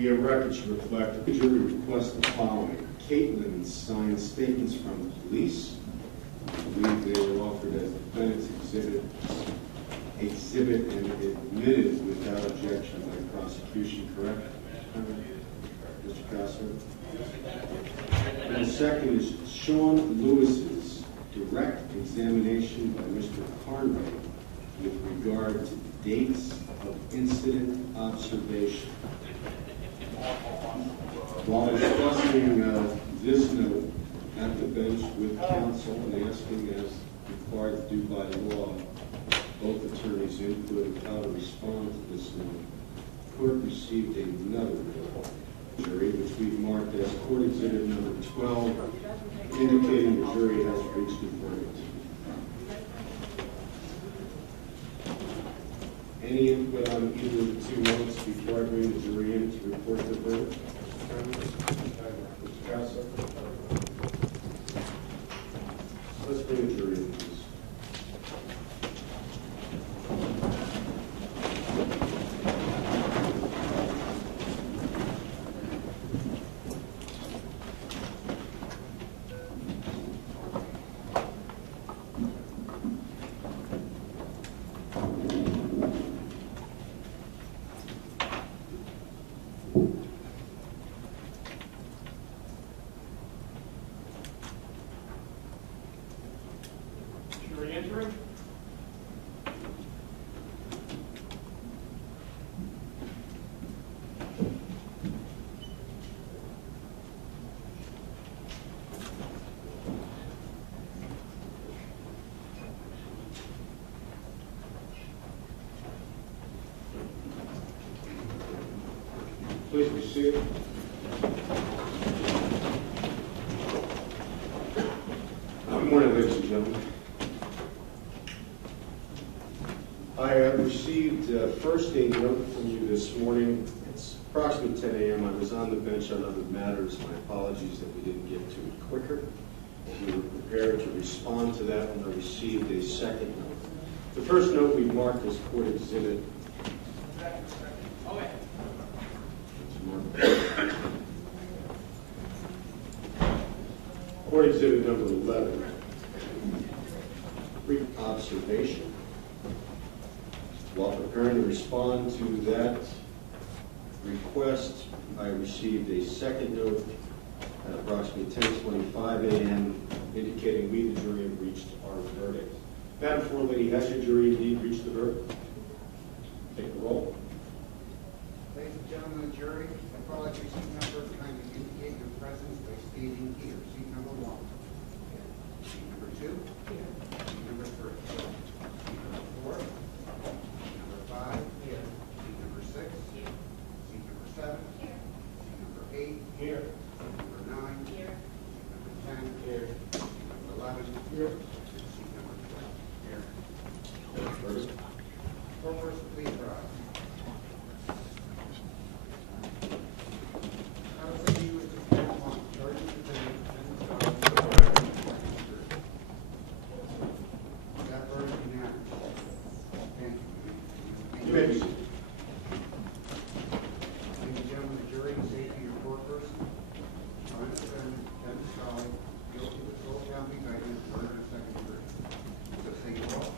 The record should reflect that the jury requests the following. Caitlin signed statements from the police. I believe they were offered as defendant's exhibit and admitted without objection by prosecution, correct? Mr. Casser? And the second is Sean Lewis's direct examination by Mr. Carnway with regard to dates of incident observation. While discussing this note at the bench with counsel and asking as required to do by law, both attorneys input of how to respond to this note, the court received another note, jury, which we've marked as court exhibit number 12, indicating the jury has reached a verdict. Any input on either of the two notes before I bring the jury in to report the verdict? Mr. Casser? Let's bring the jury in, please. Entering. Please be seated. Good morning, ladies and gentlemen. I have received first a note from you this morning. It's approximately 10 a.m. I was on the bench on other matters. My apologies that we didn't get to it quicker. We were prepared to respond to that when I received a second note. The first note we marked as court exhibit. Court exhibit number 11. Brief observation. While preparing to respond to that request, I received a second note at approximately 10:25 a.m. indicating we, the jury, have reached our verdict. Madam Floor Lady, has your jury indeed reached the verdict? Take the roll. Ladies and gentlemen of the jury, I call out your seat number, kindly indicate your presence by stating here. Seat number 1. Seat number 2. Seat number 3. Seat number 4. Seat number 5. Seat number 6. Seat number 7. Seat number 8. Here. Seat number 9. Here. Seat number 10. Here. Seat number 11. Here. And seat number 12. Here. Verdict. Callers, please rise. You may be seated. Ladies and gentlemen of the jury, safety your foreperson. Kenneth Stahli, guilty of assault, county indictment, murder in second degree. So say you all.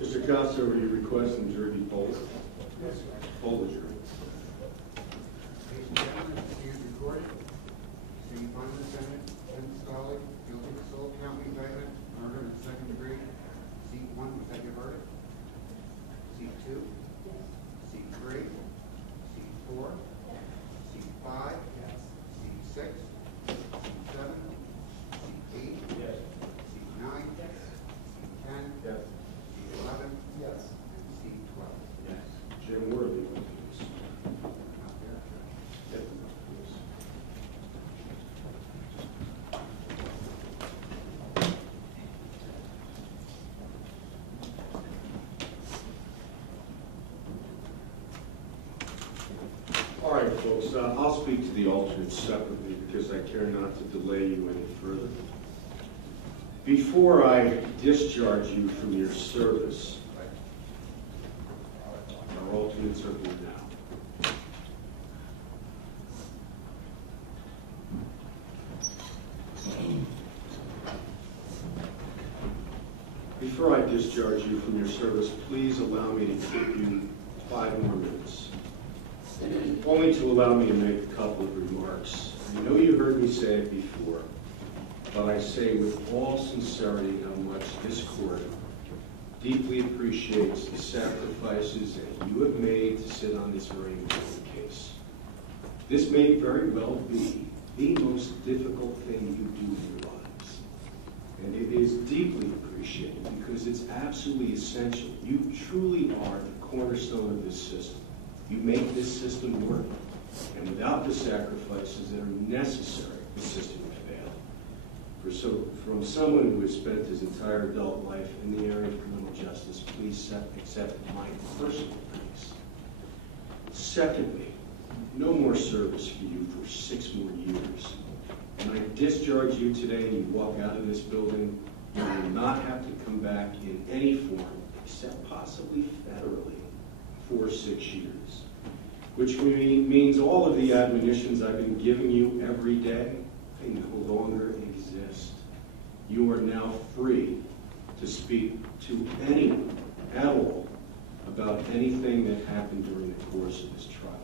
Mr. Costa, were you requesting the jury be polled? Yes, sir. Poll the jury. Ladies and gentlemen, the stand is recorded. So you find the defendant, Kenneth Stahli, guilty of assault, county indictment, murder in second degree. Seat 1, was that your verdict? Seat 2? Seat 3? Seat 4? Seat 5? Seat 6? Seat 7? Seat 8? Yes. Seat 9? Seat 10? Yes. Seat 11? Yes. And seat 12. Yes. Jim Worthy, please. Not there, Judge. Get them up, please. All right, folks, I'll speak to the alternates separately because I care not to delay you any further. Before I discharge you from your service, our alternate documents are here now. Before I discharge you from your service, please allow me to give you 5 more minutes. Only to allow me to make a couple of remarks. I know you heard me say it before, but I say with all sincerity how much this court deeply appreciates the sacrifices that you have made to sit on this very important case. This may very well be the most difficult thing you do in your lives. And it is deeply appreciated because it's absolutely essential. You truly are the cornerstone of this system. You make this system work. And without the sacrifices that are necessary, the system would fail. From someone who has spent his entire adult life in the area of criminal justice, please accept my personal thanks. Secondly, no more service for you for 6 more years. When I discharge you today and you walk out of this building, you will not have to come back in any form, except possibly federally, for 6 years. Which means all of the admonitions I've been giving you every day, they no longer exist. You are now free to speak to anyone at all about anything that happened during the course of this trial.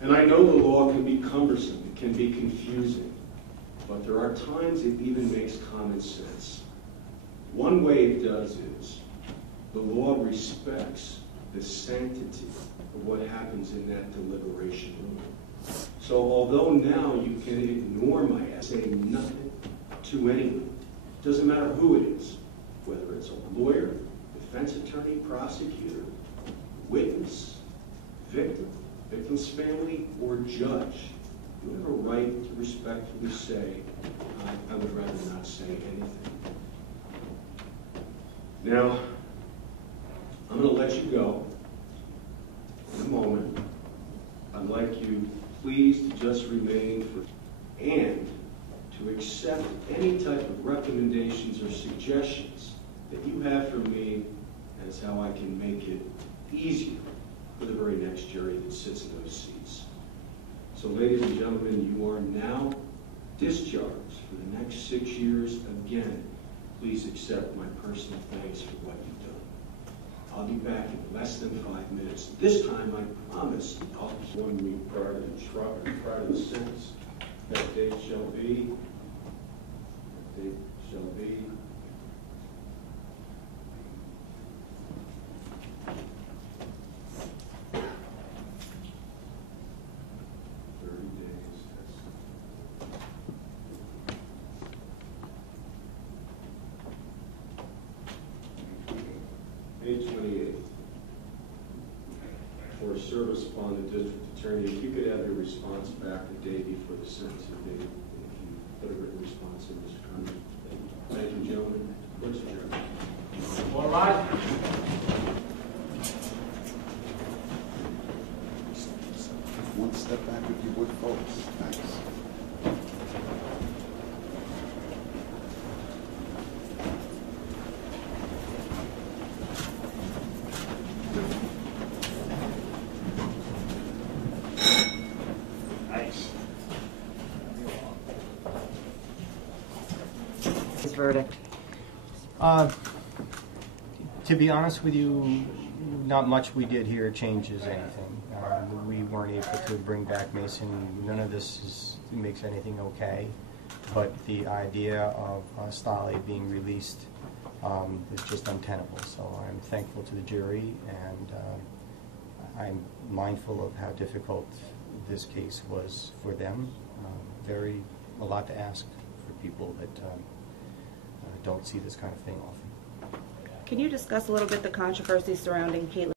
And I know the law can be cumbersome, it can be confusing, but there are times it even makes common sense. One way it does is the law respects the sanctity of what happens in that deliberation room. So although now you can ignore my say nothing to anyone, doesn't matter who it is, whether it's a lawyer, defense attorney, prosecutor, witness, victim, victim's family, or judge, you have a right to respectfully say, I would rather not say anything. Now, I'm going to let you go in a moment. I'd like you, please, to just remain and to accept any type of recommendations or suggestions that you have for me as how I can make it easier for the very next jury that sits in those seats. So, ladies and gentlemen, you are now discharged for the next 6 years. Again, please accept my personal thanks for what you've done. I'll be back in less than 5 minutes. This time, I promise, I'll 1 week prior to the sentence. That date shall be. May 28th, for service upon the district attorney. If you could have your response back the day before the sentencing date, if you put a written response in, Mr. Conley. Thank you, gentlemen. Court's adjourned. All rise. One step back if you would, folks. Thanks. Verdict. To be honest with you, not much we did here changes anything. We weren't able to bring back Mason. None of this makes anything okay. But the idea of Stahli being released is just untenable. So I'm thankful to the jury, and I'm mindful of how difficult this case was for them. A lot to ask for people that don't see this kind of thing often. Can you discuss a little bit the controversy surrounding Caitlin